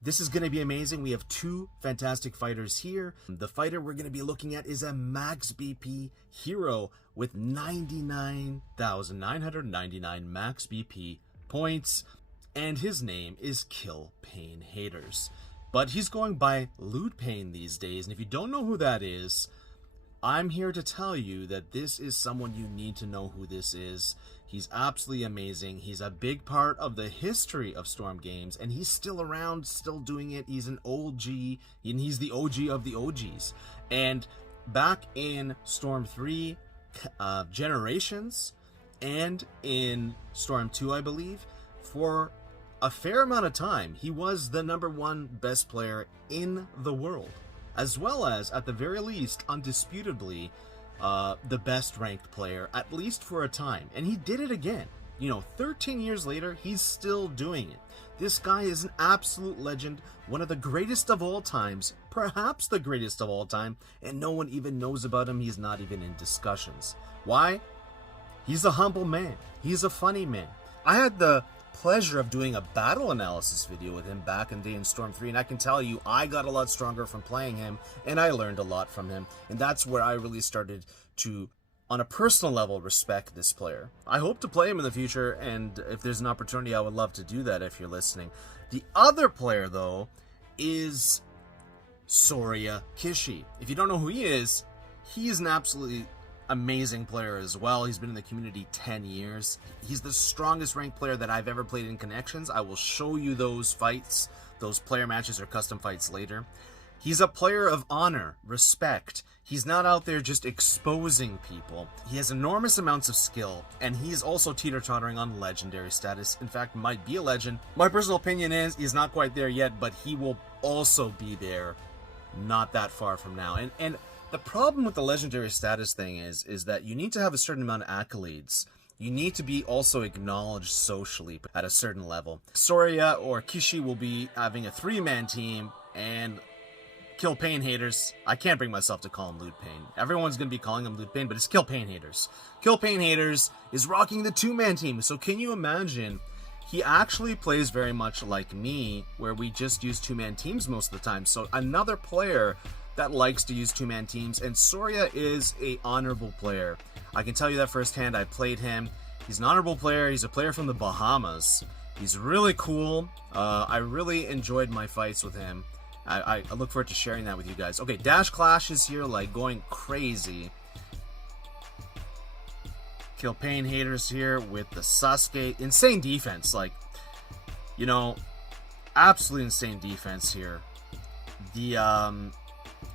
This is going to be amazing. We have two fantastic fighters here. The fighter we're going to be looking at is a MAX BP hero with 99,999 MAX BP points. And his name is KillPainHaters. But he's going by LewdPain these days. And if you don't know who that is, I'm here to tell you that this is someone you need to know who this is. He's absolutely amazing. He's a big part of the history of Storm games, and he's still around, still doing it. He's an OG, and he's the OG of the OGs. And back in Storm 3 Generations, and in Storm 2, I believe, for a fair amount of time, he was the #1 best player in the world, as well as, at the very least, undisputably, the best ranked player, at least for a time. And he did it again. You know, 13 years later, he's still doing it. This guy is an absolute legend, one of the greatest of all times, perhaps the greatest of all time, and no one even knows about him. He's not even in discussions. Why? He's a humble man. He's a funny man. I had the pleasure of doing a battle analysis video with him back in the day in Storm 3, and I can tell you I got a lot stronger from playing him, and I learned a lot from him, and that's where I really started to, on a personal level, respect this player. I hope to play him in the future, and if there's an opportunity, I would love to do that if you're listening. The other player, though, is Soriku Kishy. If you don't know who he is an absolutely amazing player as well. He's been in the community 10 years. He's the strongest ranked player that I've ever played in Connections. I will show you those fights, those player matches or custom fights later. He's a player of honor, respect. He's not out there just exposing people. He has enormous amounts of skill, and he's also teeter-tottering on legendary status. In fact, might be a legend. My personal opinion is he's not quite there yet, but he will also be there not that far from now. And the problem with the legendary status thing is that you need to have a certain amount of accolades. You need to be also acknowledged socially at a certain level. Soria or Kìshìý will be having a 3-man team, and KillPainHaters, I can't bring myself to call him LewdPain. Everyone's going to be calling him LewdPain, but it's KillPainHaters. KillPainHaters is rocking the 2-man team, so can you imagine? He actually plays very much like me, where we just use 2-man teams most of the time. So another player that likes to use 2-man teams, and Soria is a honorable player. I can tell you that firsthand. I played him. He's an honorable player. He's a player from the Bahamas. He's really cool. I really enjoyed my fights with him. I look forward to sharing that with you guys. Okay, Dash Clash is here, like, going crazy. KillPainHaters here with the Sasuke. Insane defense, like, you know, absolutely insane defense here. The,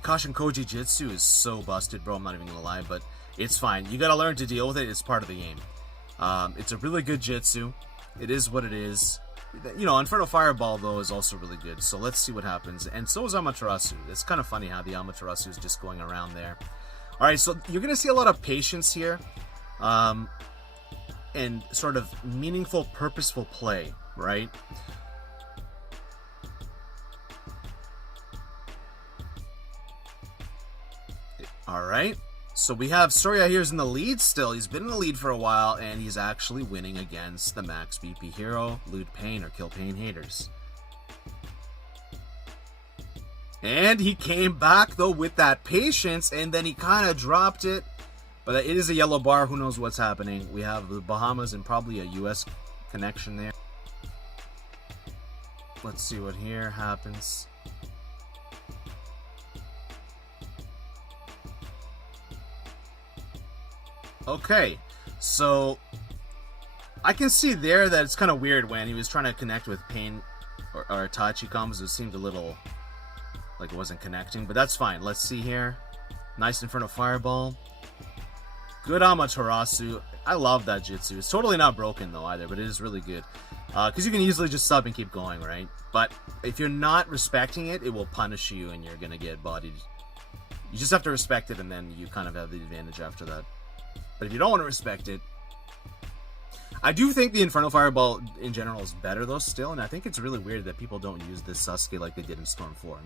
Kashin Koji Jitsu is so busted, bro. I'm not even gonna lie, but it's fine. You gotta learn to deal with it. It's part of the game. It's a really good Jitsu. It is what it is. You know, Inferno Fireball, though, is also really good. So let's see what happens. And so is Amaterasu. It's kind of funny how the Amaterasu is just going around there. Alright, so you're gonna see a lot of patience here. And sort of meaningful, purposeful play, right? Alright, so we have Soria here is in the lead still. He's been in the lead for a while, and he's actually winning against the MAX BP hero, LewdPain or KillPainHaters. And he came back, though, with that patience, and then he kind of dropped it. But it is a yellow bar. Who knows what's happening? We have the Bahamas and probably a US connection there. Let's see what here happens. Okay, so I can see there that it's kind of weird when he was trying to connect with Pain or Itachi combos. It seemed a little like it wasn't connecting, but that's fine. Let's see here. Nice Inferno Fireball. Good Amaterasu. I love that Jitsu. It's totally not broken though either, but it is really good. Because you can easily just sub and keep going, right? But if you're not respecting it, it will punish you and you're going to get bodied. You just have to respect it, and then you kind of have the advantage after that. But if you don't want to respect it, I do think the Inferno Fireball in general is better though still, and I think it's really weird that people don't use this Sasuke like they did in Storm 4.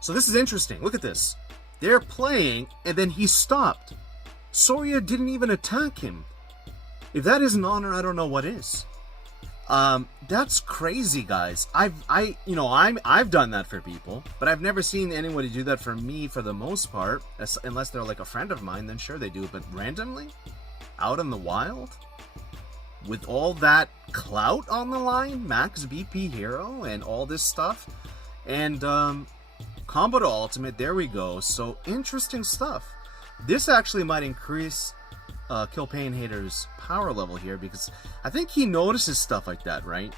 So this is interesting. Look at this. They're playing, and then he stopped. Soria didn't even attack him. If that isn't honor, I don't know what is. That's crazy, guys. I've done that for people, but I've never seen anybody do that for me for the most part, unless they're like a friend of mine, then sure they do, but randomly? Out in the wild? With all that clout on the line, Max BP Hero and all this stuff, and combo to ultimate, there we go. So interesting stuff. This actually might increase KillPainHater's power level here, because I think he notices stuff like that, right?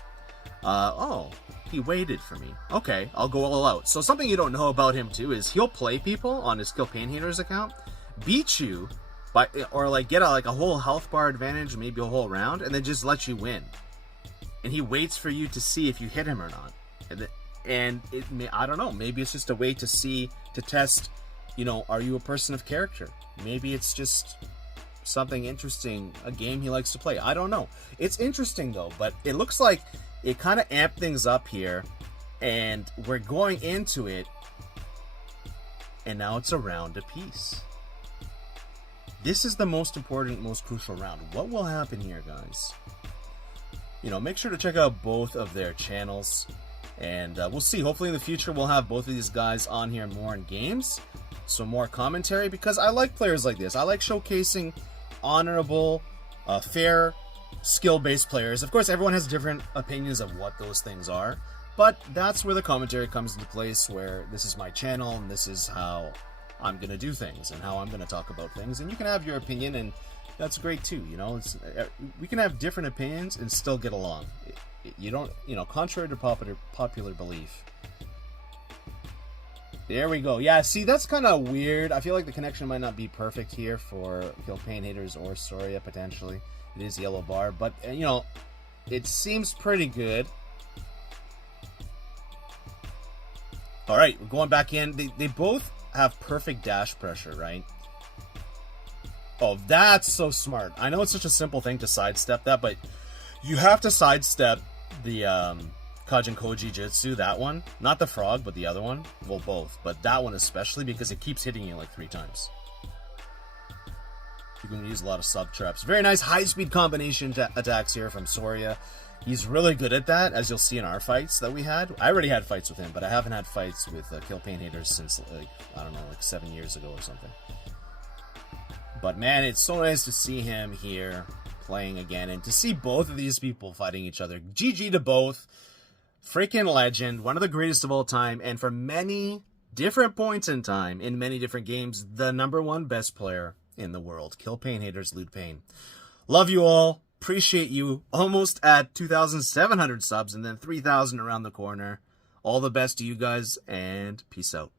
Oh, he waited for me. Okay, I'll go all out. So something you don't know about him too is he'll play people on his KillPainHaters account, beat you, or like get a whole health bar advantage, maybe a whole round, and then just let you win. And he waits for you to see if you hit him or not. I don't know, maybe it's just a way to test, are you a person of character? Maybe it's just something interesting, a game he likes to play. I don't know. It's interesting though, but it looks like it kind of amped things up here, and we're going into it, and now it's a round apiece. This is the most important, most crucial round. What will happen here, guys? Make sure to check out both of their channels, and we'll see. Hopefully in the future we'll have both of these guys on here more in games, so more commentary, because I like players like this. I like showcasing honorable, fair, skill-based players. Of course, everyone has different opinions of what those things are, but that's where the commentary comes into place, where this is my channel, and this is how I'm going to do things, and how I'm going to talk about things, and you can have your opinion, and that's great too, we can have different opinions and still get along. You don't, contrary to popular belief. There we go. Yeah, see, that's kind of weird. I feel like the connection might not be perfect here for KillPainHaters or Soria, potentially. It is yellow bar, but, it seems pretty good. Alright, we're going back in. They both have perfect dash pressure, right? Oh, that's so smart. I know it's such a simple thing to sidestep that, but you have to sidestep the Kajin Koji Jutsu, that one. Not the frog, but the other one. Well, both. But that one especially, because it keeps hitting you like 3 times. You can use a lot of sub-traps. Very nice high-speed combination attacks here from Soria. He's really good at that, as you'll see in our fights that we had. I already had fights with him, but I haven't had fights with KillPainHaters since, I don't know, 7 years ago or something. But man, it's so nice to see him here playing again, and to see both of these people fighting each other. GG to both. Freaking legend, one of the greatest of all time, and for many different points in time, in many different games, the #1 best player in the world. KillPainHaters, LewdPain. Love you all. Appreciate you. Almost at 2,700 subs, and then 3,000 around the corner. All the best to you guys, and peace out.